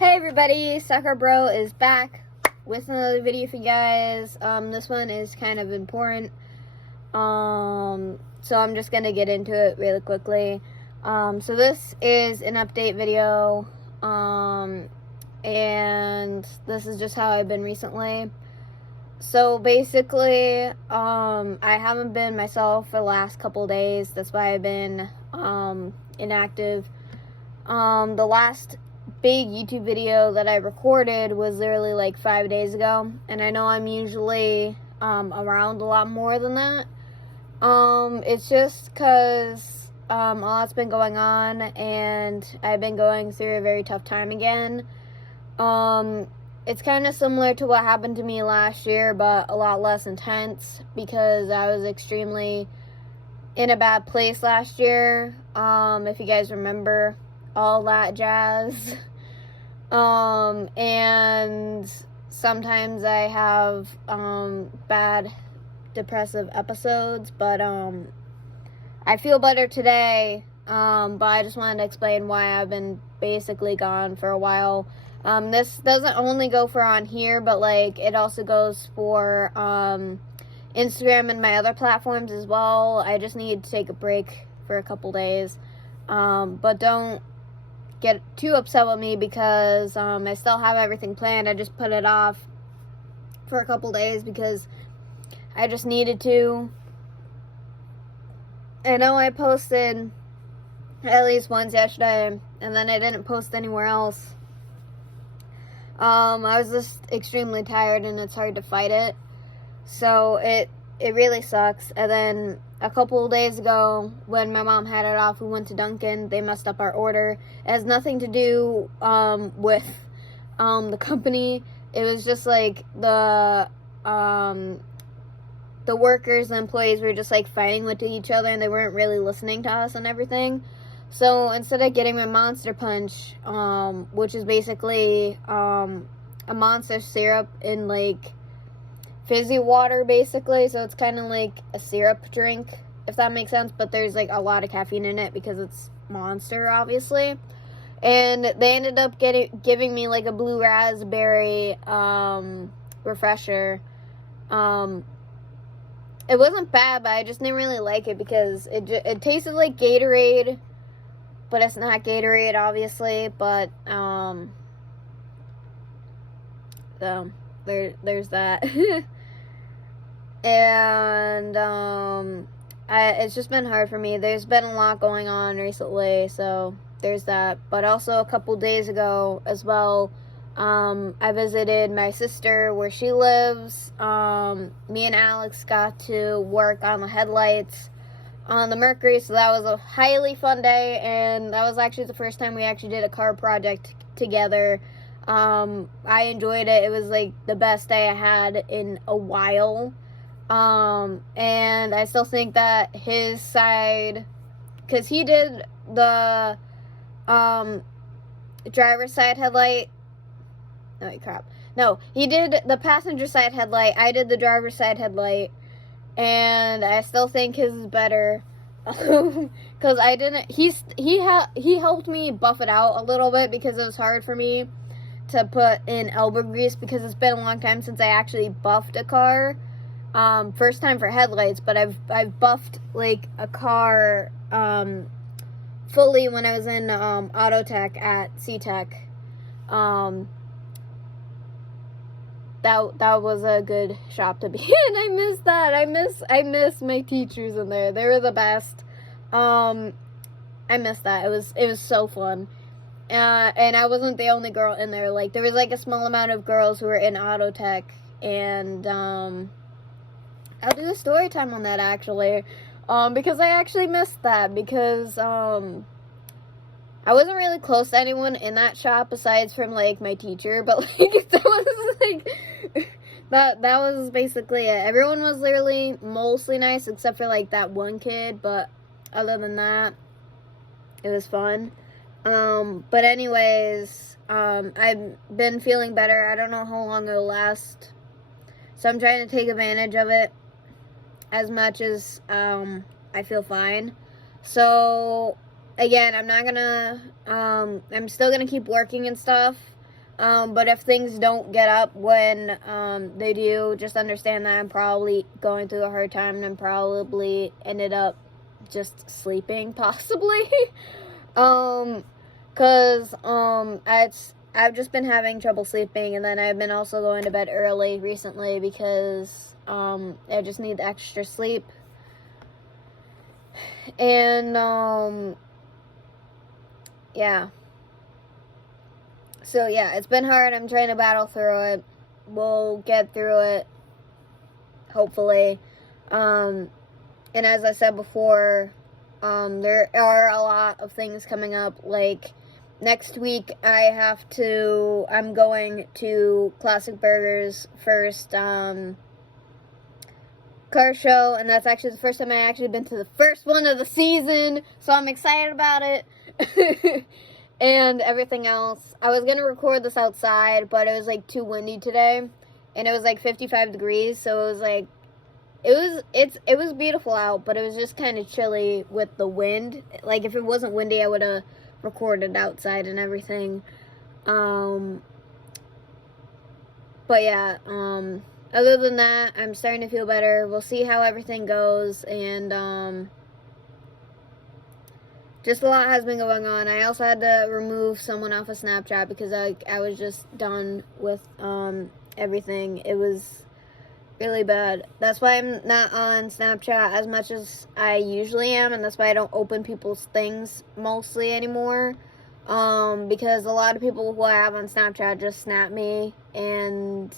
Hey everybody, Soccer Bro is back with another video for you guys. This one is kind of important. So I'm just gonna get into it really quickly. So this is an update video. And this is just how I've been recently. So basically, I haven't been myself for the last couple days. That's why I've been inactive. The last big YouTube video that I recorded was literally like 5 days ago, and I know I'm usually around a lot more than that. It's just because a lot's been going on, and I've been going through a very tough time again. It's kind of similar to what happened to me last year, but a lot less intense because I was extremely in a bad place last year. If you guys remember all that jazz. And sometimes I have bad depressive episodes, but I feel better today. But I just wanted to explain why I've been basically gone for a while. This doesn't only go for on here, but like it also goes for Instagram and my other platforms as well. I just need to take a break for a couple days. But don't get too upset with me because I still have everything planned. I just put it off for a couple days because I just needed to. I know I posted at least once yesterday, and then I didn't post anywhere else. I was just extremely tired, and it's hard to fight it. So it really sucks. And then a couple of days ago, when my mom had it off, we went to Dunkin'. They messed up our order. It has nothing to do with the company. It was just like the workers, the employees were just like fighting with each other, and they weren't really listening to us and everything. So instead of getting my Monster Punch, which is basically a monster syrup in like fizzy water basically, so it's kind of like a syrup drink, if that makes sense, but there's like a lot of caffeine in it because it's Monster, obviously. And they ended up giving me like a blue raspberry refresher. It wasn't bad, but I just didn't really like it because it tasted like Gatorade, but it's not Gatorade, obviously. But so there's that. And it's just been hard for me. There's been a lot going on recently, so there's that. But also a couple days ago as well, I visited my sister where she lives. Me and Alex got to work on the headlights on the Mercury, so that was a highly fun day, and that was actually the first time we actually did a car project together. I enjoyed it. It was like the best day I had in a while. And I still think that his side, because he did the driver's side headlight. Oh, crap. No, he did the passenger side headlight. I did the driver's side headlight. And I still think his is better. Because I didn't, he helped me buff it out a little bit because it was hard for me to put in elbow grease because it's been a long time since I actually buffed a car. First time for headlights, but I've buffed like a car fully when I was in auto tech at C-Tech. That was a good shop to be in. I miss that. I miss my teachers in there. They were the best. I miss that. It was so fun. And I wasn't the only girl in there. Like there was like a small amount of girls who were in auto tech, and I'll do a story time on that actually, because I actually missed that because I wasn't really close to anyone in that shop aside from like my teacher, but like that was like that was basically it. Everyone was literally mostly nice except for like that one kid, but other than that, it was fun. But anyways, I've been feeling better. I don't know how long it'll last, so I'm trying to take advantage of it as much as I feel fine. So again, I'm not gonna I'm still gonna keep working and stuff, But if things don't get up when they do, just understand that I'm probably going through a hard time, and I'm probably ended up just sleeping, possibly. Cause I've just been having trouble sleeping, and then I've been also going to bed early recently because I just need extra sleep. And yeah. So yeah, it's been hard. I'm trying to battle through it. We'll get through it, hopefully. And as I said before, there are a lot of things coming up. Like next week, I'm going to Classic Burger's first car show, and that's actually the first time I actually been to the first one of the season. So I'm excited about it. And everything else. I was gonna record this outside, but it was like too windy today, and it was like 55 degrees, so it was like it was beautiful out, but it was just kind of chilly with the wind. Like if it wasn't windy, I would have recorded outside and everything. But yeah, other than that, I'm starting to feel better. We'll see how everything goes, and just a lot has been going on. I also had to remove someone off of Snapchat because I was just done with everything. It was really bad. That's why I'm not on Snapchat as much as I usually am, and that's why I don't open people's things mostly anymore. Because a lot of people who I have on Snapchat just snap me, and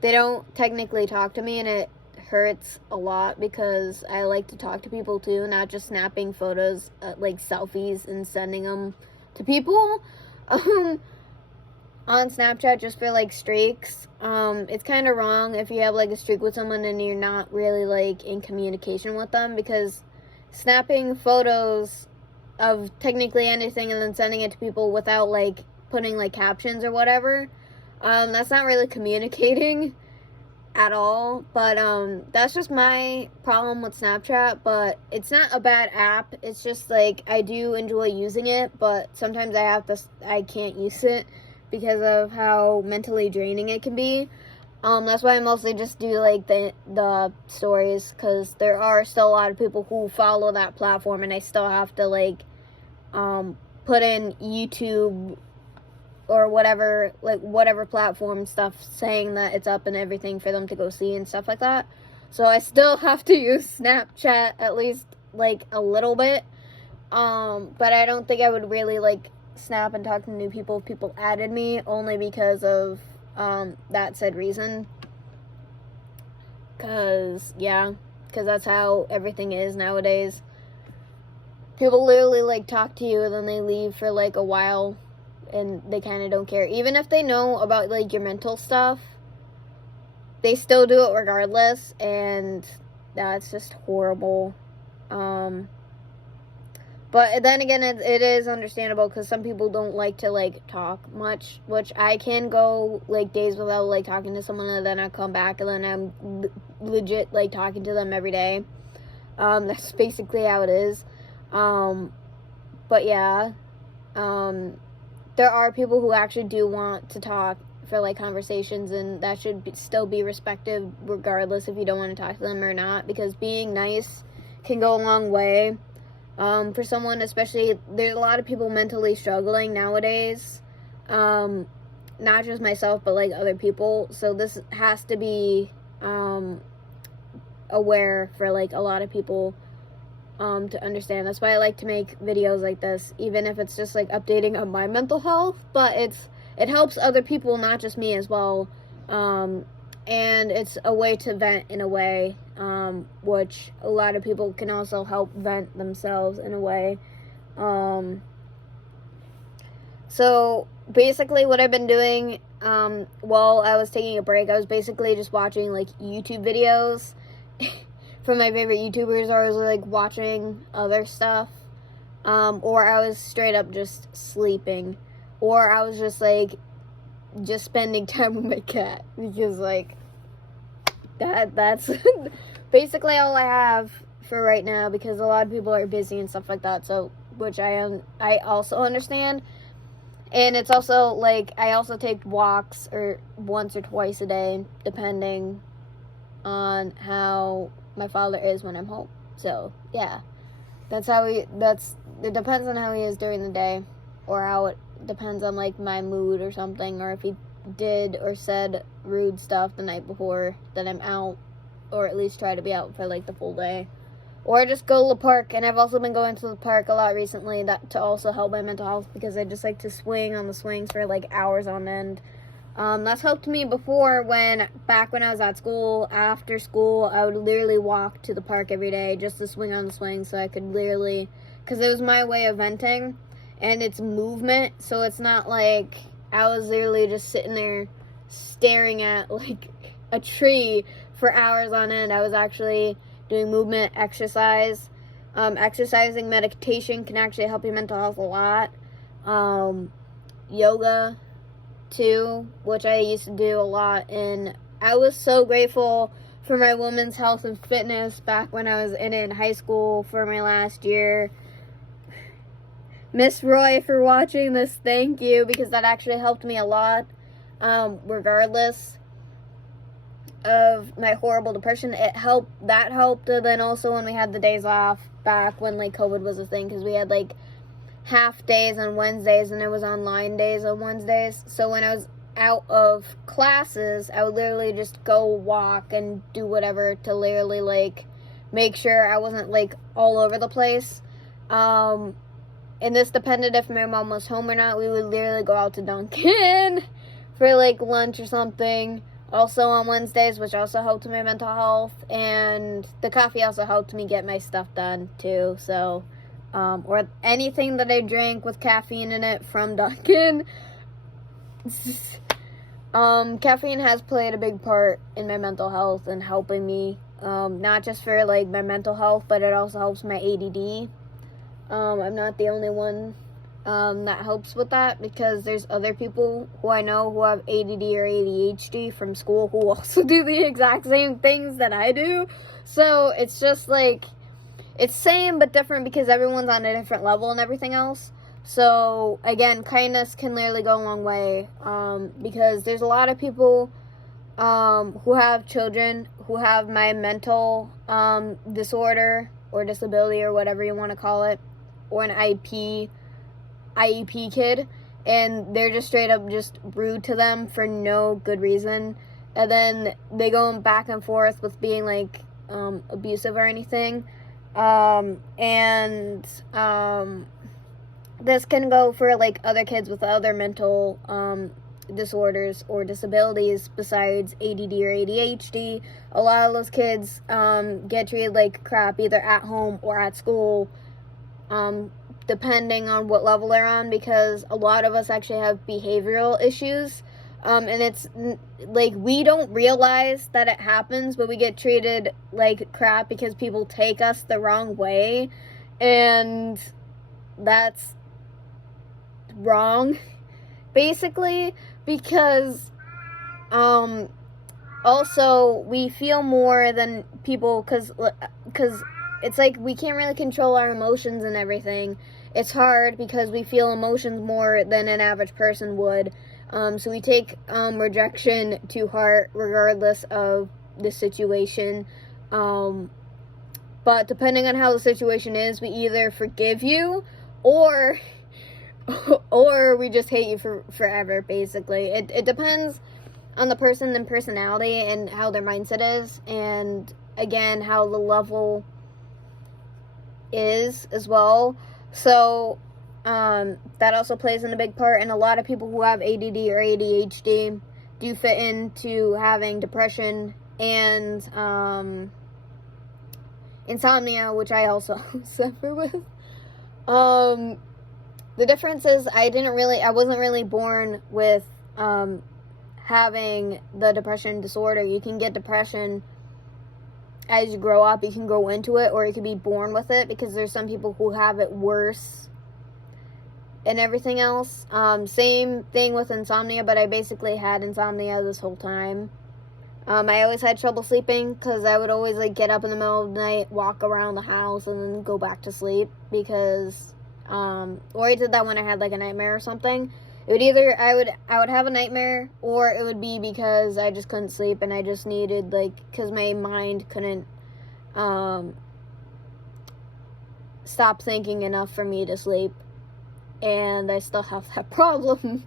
they don't technically talk to me, and it hurts a lot because I like to talk to people too, not just snapping photos, like selfies, and sending them to people on Snapchat just for like streaks. It's kind of wrong if you have like a streak with someone and you're not really like in communication with them, because snapping photos of technically anything and then sending it to people without like putting like captions or whatever, that's not really communicating at all. But that's just my problem with Snapchat. But it's not a bad app, it's just like I do enjoy using it, but sometimes I can't use it because of how mentally draining it can be. That's why I mostly just do like the stories, because there are still a lot of people who follow that platform, and I still have to like put in YouTube or whatever, like whatever platform stuff, saying that it's up and everything for them to go see and stuff like that. So I still have to use Snapchat at least like a little bit. But I don't think I would really like snap and talk to new people if people added me, only because of that said reason. Because that's how everything is nowadays. People literally like talk to you and then they leave for like a while, and they kind of don't care. Even if they know about like your mental stuff, they still do it regardless, and that's just horrible. But then again, it is understandable, because some people don't like to like talk much, which I can go like days without like talking to someone, and then I come back and then I'm legit like talking to them every day. That's basically how it is. But yeah, there are people who actually do want to talk for like conversations, and that should still be respected regardless if you don't want to talk to them or not, because being nice can go a long way. For someone, especially, there's a lot of people mentally struggling nowadays, not just myself, but like other people, so this has to be aware for like a lot of people to understand. That's why I like to make videos like this, even if it's just like updating on my mental health, but it helps other people, not just me as well, and it's a way to vent in a way, which a lot of people can also help vent themselves in a way. So basically what I've been doing while I was taking a break, I was basically just watching like YouTube videos from my favorite YouTubers, or I was like watching other stuff, or I was straight up just sleeping, or I was just like just spending time with my cat, because like that's basically all I have for right now, because a lot of people are busy and stuff like that, so which I also understand. And it's also, like, I also take walks or once or twice a day, depending on how my father is when I'm home. So, yeah. It depends on how he is during the day, or how it depends on, like, my mood or something, or if he did or said rude stuff the night before, that I'm out, or at least try to be out for, like, the full day. Or just go to the park, and I've also been going to the park a lot recently to also help my mental health, because I just like to swing on the swings for, like, hours on end. That's helped me before back when I was at school. After school, I would literally walk to the park every day just to swing on the swing, so I could literally, because it was my way of venting, and it's movement, so it's not like I was literally just sitting there staring at, like, a tree for hours on end. I was actually doing movement, exercise. Exercising, meditation can actually help your mental health a lot. Yoga, too, which I used to do a lot. And I was so grateful for my women's health and fitness back when I was in high school for my last year. Miss Roy, if you're watching this, thank you, because that actually helped me a lot. Regardless of my horrible depression, that helped. And then also when we had the days off back when, like, COVID was a thing, because we had, like, half days on Wednesdays and it was online days on Wednesdays. So when I was out of classes, I would literally just go walk and do whatever to literally, like, make sure I wasn't, like, all over the place. And this depended if my mom was home or not. We would literally go out to Dunkin' for, like, lunch or something. Also on Wednesdays, which also helped my mental health. And the coffee also helped me get my stuff done, too. So, or anything that I drank with caffeine in it from Dunkin'. Caffeine has played a big part in my mental health and helping me. Not just for, like, my mental health, but it also helps my ADD. I'm not the only one that helps with that, because there's other people who I know who have ADD or ADHD from school who also do the exact same things that I do. So it's just like, it's same but different, because everyone's on a different level and everything else. So again, kindness can literally go a long way, because there's a lot of people who have children who have my mental disorder or disability or whatever you want to call it, or an IEP kid, and they're just straight up just rude to them for no good reason, and then they go back and forth with being, like, abusive or anything, this can go for, like, other kids with other mental disorders or disabilities besides ADD or ADHD. A lot of those kids get treated like crap either at home or at school, depending on what level they're on, because a lot of us actually have behavioral issues, and it's like we don't realize that it happens, but we get treated like crap because people take us the wrong way, and that's wrong, basically, because also we feel more than people, because it's like we can't really control our emotions and everything. It's hard because we feel emotions more than an average person would. So we take rejection to heart regardless of the situation. But depending on how the situation is, we either forgive you or we just hate you forever, basically. It depends on the person and personality and how their mindset is, and again, how the level is as well. So that also plays in a big part, and a lot of people who have ADD or ADHD do fit into having depression and insomnia, which I also suffer with. The difference is I wasn't really born with having the depression disorder. You can get depression as you grow up. You can grow into it, or you can be born with it, because there's some people who have it worse and everything else. Same thing with insomnia, but I basically had insomnia this whole time. I always had trouble sleeping because I would always, like, get up in the middle of the night, walk around the house, and then go back to sleep, because or I did that when I had, like, a nightmare or something. It would either, I would have a nightmare, or it would be because I just couldn't sleep and I just needed, like, because my mind couldn't stop thinking enough for me to sleep. And I still have that problem.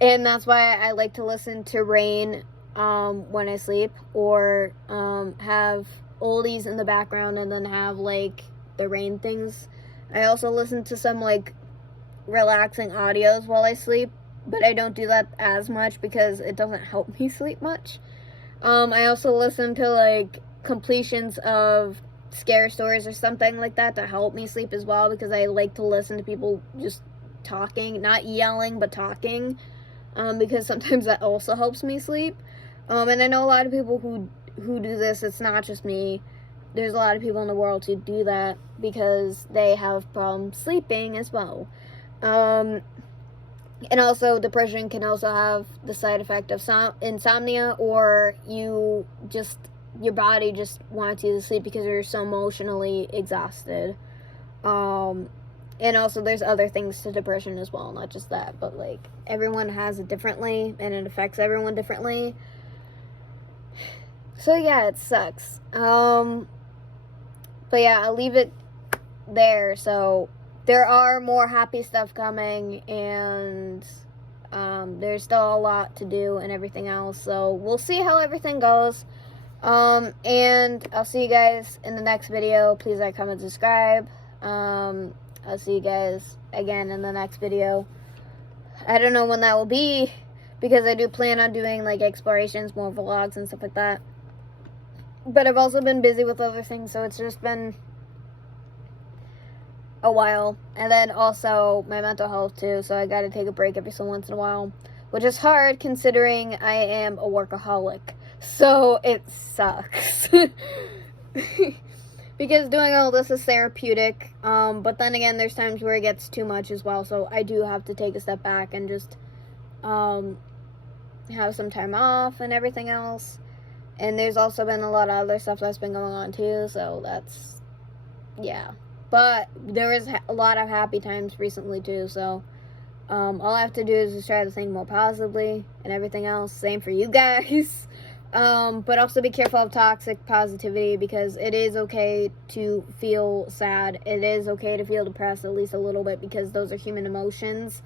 And that's why I like to listen to rain when I sleep, or have oldies in the background and then have, like, the rain things. I also listen to some, like, relaxing audios while I sleep, but I don't do that as much because it doesn't help me sleep much. I also listen to, like, completions of scare stories or something like that to help me sleep as well, because I like to listen to people just talking, not yelling, but talking, because sometimes that also helps me sleep. And I know a lot of people who do this. It's not just me. There's a lot of people in the world who do that because they have problems sleeping as well. And also, depression can also have the side effect of insomnia, or your body just wants you to sleep because you're so emotionally exhausted. And also, there's other things to depression as well, not just that, but, like, everyone has it differently, and it affects everyone differently. So, yeah, it sucks. But, yeah, I'll leave it there. So, there are more happy stuff coming, and there's still a lot to do and everything else. So, we'll see how everything goes. And I'll see you guys in the next video. Please like, comment, subscribe. I'll see you guys again in the next video. I don't know when that will be, because I do plan on doing, like, explorations, more vlogs and stuff like that. But I've also been busy with other things, so it's just been a while. And then also my mental health too, so I gotta take a break every so once in a while, which is hard considering I am a workaholic. So it sucks. Because doing all this is therapeutic, but then again, there's times where it gets too much as well, so I do have to take a step back and just have some time off and everything else. And there's also been a lot of other stuff that's been going on too, so that's, yeah. But there is a lot of happy times recently too, so all I have to do is just try to think more positively and everything else. Same for you guys. But also be careful of toxic positivity, because it is okay to feel sad. It is okay to feel depressed, at least a little bit, because those are human emotions.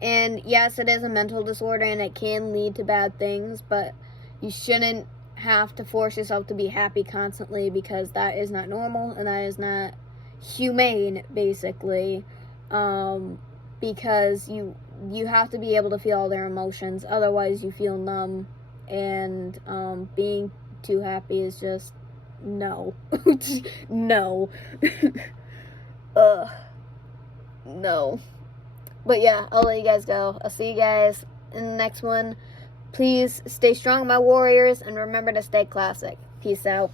And yes, it is a mental disorder and it can lead to bad things, but you shouldn't have to force yourself to be happy constantly, because that is not normal and that is not humane, basically. Because you have to be able to feel all their emotions, otherwise you feel numb. And being too happy is just no. No. No. But yeah, I'll let you guys go. I'll see you guys in the next one. Please stay strong, my warriors, and remember to stay classic. Peace out.